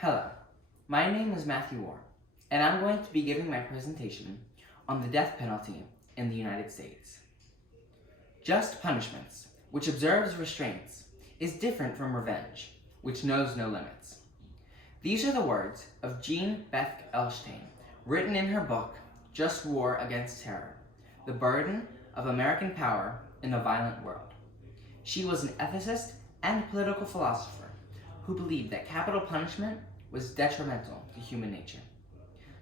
Hello, my name is Matthew Orr, and I'm going to be giving my presentation on the death penalty in the United States. Just punishments, which observes restraints, is different from revenge, which knows no limits. These are the words of Jean Beth Elshtain, written in her book, Just War Against Terror, The Burden of American Power in a Violent World. She was an ethicist and political philosopher who believed that capital punishment was detrimental to human nature.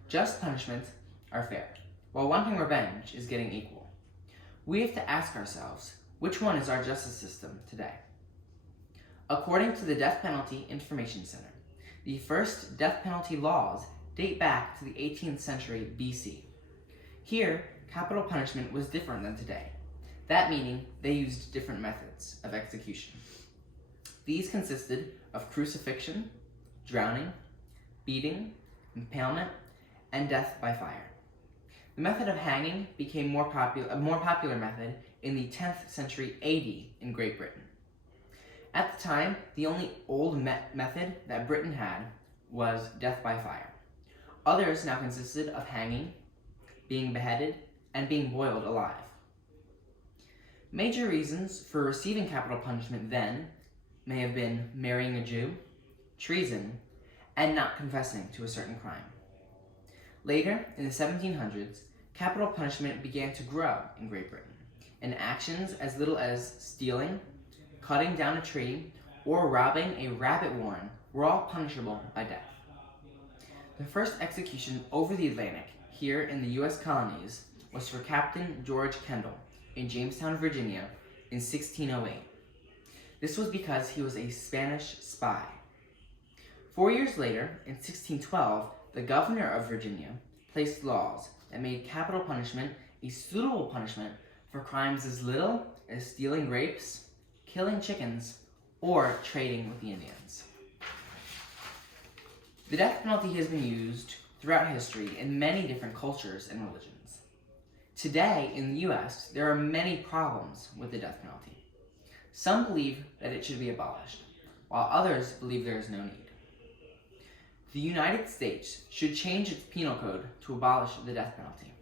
Just punishments are fair, while wanting revenge is getting equal. We have to ask ourselves, which one is our justice system today? According to the Death Penalty Information Center, the first death penalty laws date back to the 18th century BC. Here, capital punishment was different than today. That meaning they used different methods of execution. These consisted of crucifixion, drowning, beating, impalement, and death by fire. The method of hanging became a more popular method in the 10th century AD in Great Britain. At the time, the only old method that Britain had was death by fire. Others now consisted of hanging, being beheaded, and being boiled alive. Major reasons for receiving capital punishment then may have been marrying a Jew, treason, and not confessing to a certain crime. Later, in the 1700s, capital punishment began to grow in Great Britain, and actions as little as stealing, cutting down a tree, or robbing a rabbit warren were all punishable by death. The first execution over the Atlantic here in the U.S. colonies was for Captain George Kendall in Jamestown, Virginia in 1608. This was because he was a Spanish spy. 4 years later, in 1612, the governor of Virginia placed laws that made capital punishment a suitable punishment for crimes as little as stealing grapes, killing chickens, or trading with the Indians. The death penalty has been used throughout history in many different cultures and religions. Today, in the U.S., there are many problems with the death penalty. Some believe that it should be abolished, while others believe there is no need. The United States should change its penal code to abolish the death penalty.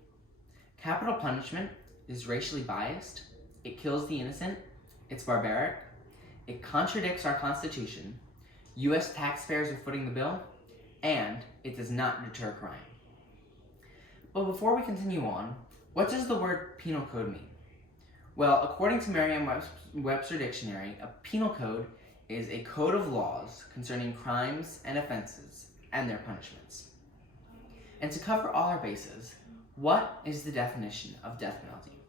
Capital punishment is racially biased, it kills the innocent, it's barbaric, it contradicts our Constitution, U.S. taxpayers are footing the bill, and it does not deter crime. But before we continue on, what does the word penal code mean? Well, according to Merriam-Webster Dictionary, a penal code is a code of laws concerning crimes and offenses and their punishments. And to cover all our bases, what is the definition of death penalty?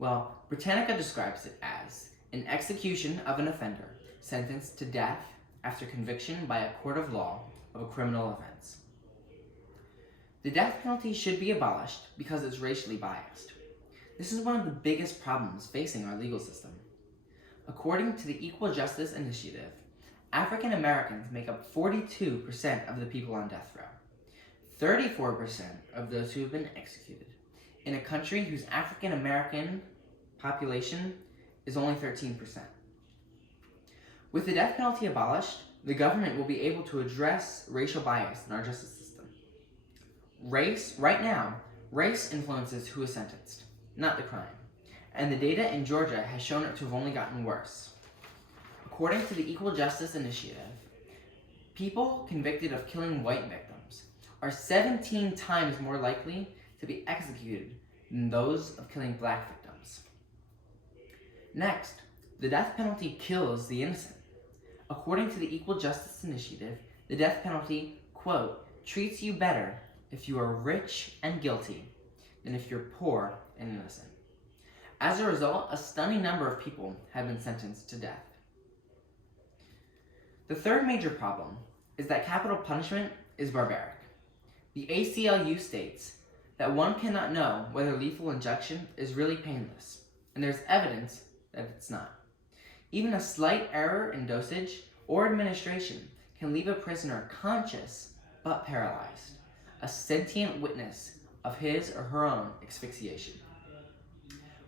Well, Britannica describes it as an execution of an offender sentenced to death after conviction by a court of law of a criminal offense. The death penalty should be abolished because it's racially biased. This is one of the biggest problems facing our legal system. According to the Equal Justice Initiative, African Americans make up 42% of the people on death row, 34% of those who have been executed, in a country whose African American population is only 13%. With the death penalty abolished, the government will be able to address racial bias in our justice system. Right now, race influences who is sentenced, not the crime, and the data in Georgia has shown it to have only gotten worse. According to the Equal Justice Initiative, people convicted of killing white victims are 17 times more likely to be executed than those of killing black victims. Next, the death penalty kills the innocent. According to the Equal Justice Initiative, the death penalty, quote, treats you better if you are rich and guilty than if you're poor and innocent. As a result, a stunning number of people have been sentenced to death. The third major problem is that capital punishment is barbaric. The ACLU states that one cannot know whether lethal injection is really painless, and there's evidence that it's not. Even a slight error in dosage or administration can leave a prisoner conscious but paralyzed, a sentient witness of his or her own asphyxiation.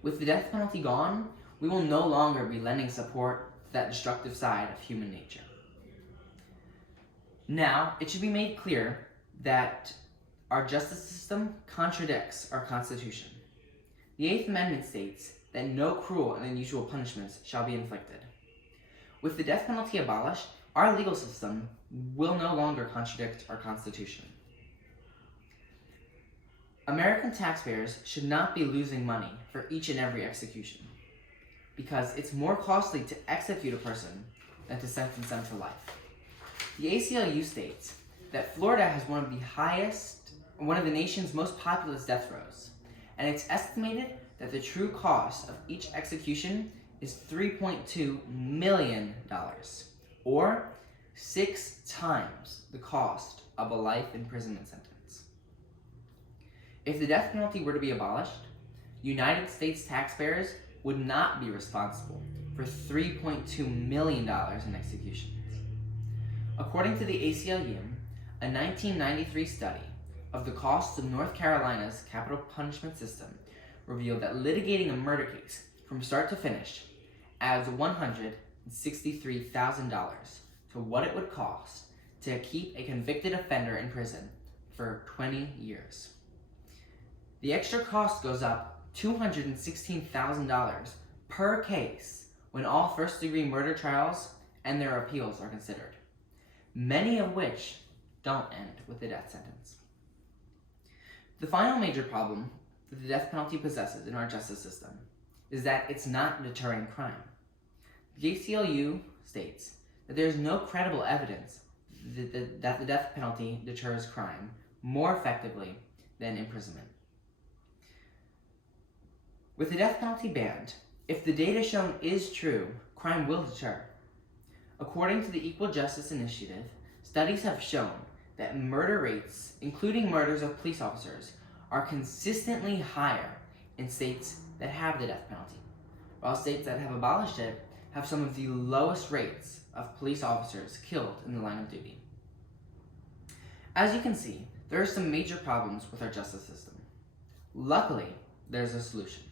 With the death penalty gone, we will no longer be lending support to that destructive side of human nature. Now, it should be made clear that our justice system contradicts our Constitution. The Eighth Amendment states that no cruel and unusual punishments shall be inflicted. With the death penalty abolished, our legal system will no longer contradict our Constitution. American taxpayers should not be losing money for each and every execution, because it's more costly to execute a person than to sentence them to life. The ACLU states that Florida has one of the nation's most populous death rows, and it's estimated that the true cost of each execution is $3.2 million, or 6 times the cost of a life imprisonment sentence. If the death penalty were to be abolished, United States taxpayers would not be responsible for $3.2 million in executions. According to the ACLU, a 1993 study of the costs of North Carolina's capital punishment system revealed that litigating a murder case from start to finish adds $163,000 to what it would cost to keep a convicted offender in prison for 20 years. The extra cost goes up $216,000 per case when all first-degree murder trials and their appeals are considered, many of which don't end with the death sentence. The final major problem that the death penalty possesses in our justice system is that it's not deterring crime. The ACLU states that there is no credible evidence that the death penalty deters crime more effectively than imprisonment. With the death penalty banned, if the data shown is true, crime will deter. According to the Equal Justice Initiative, studies have shown that murder rates, including murders of police officers, are consistently higher in states that have the death penalty, while states that have abolished it have some of the lowest rates of police officers killed in the line of duty. As you can see, there are some major problems with our justice system. Luckily, there's a solution.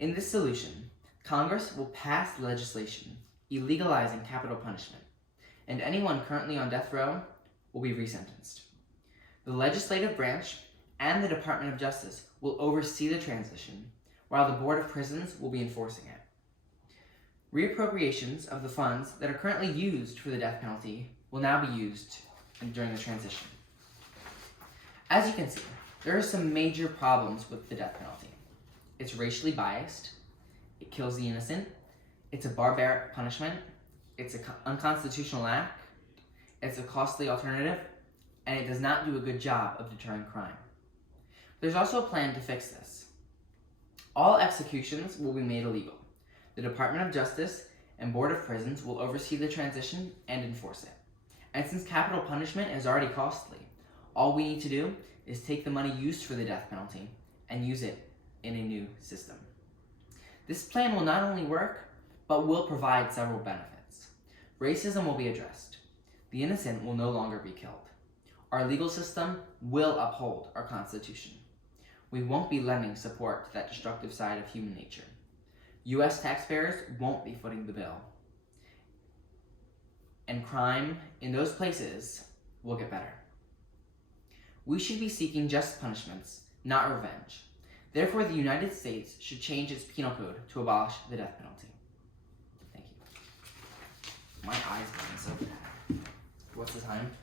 In this solution, Congress will pass legislation illegalizing capital punishment, and anyone currently on death row will be resentenced. The legislative branch and the Department of Justice will oversee the transition, while the Board of Prisons will be enforcing it. Reappropriations of the funds that are currently used for the death penalty will now be used during the transition. As you can see, there are some major problems with the death penalty. It's racially biased, it kills the innocent, it's a barbaric punishment, it's an unconstitutional act, it's a costly alternative, and it does not do a good job of deterring crime. There's also a plan to fix this. All executions will be made illegal. The Department of Justice and Board of Prisons will oversee the transition and enforce it. And since capital punishment is already costly, all we need to do is take the money used for the death penalty and use it in a new system. This plan will not only work, but will provide several benefits. Racism will be addressed. The innocent will no longer be killed. Our legal system will uphold our Constitution. We won't be lending support to that destructive side of human nature. U.S. taxpayers won't be footing the bill. And crime in those places will get better. We should be seeking just punishments, not revenge. Therefore, the United States should change its penal code to abolish the death penalty. Thank you. My eyes burn so bad. What's the time?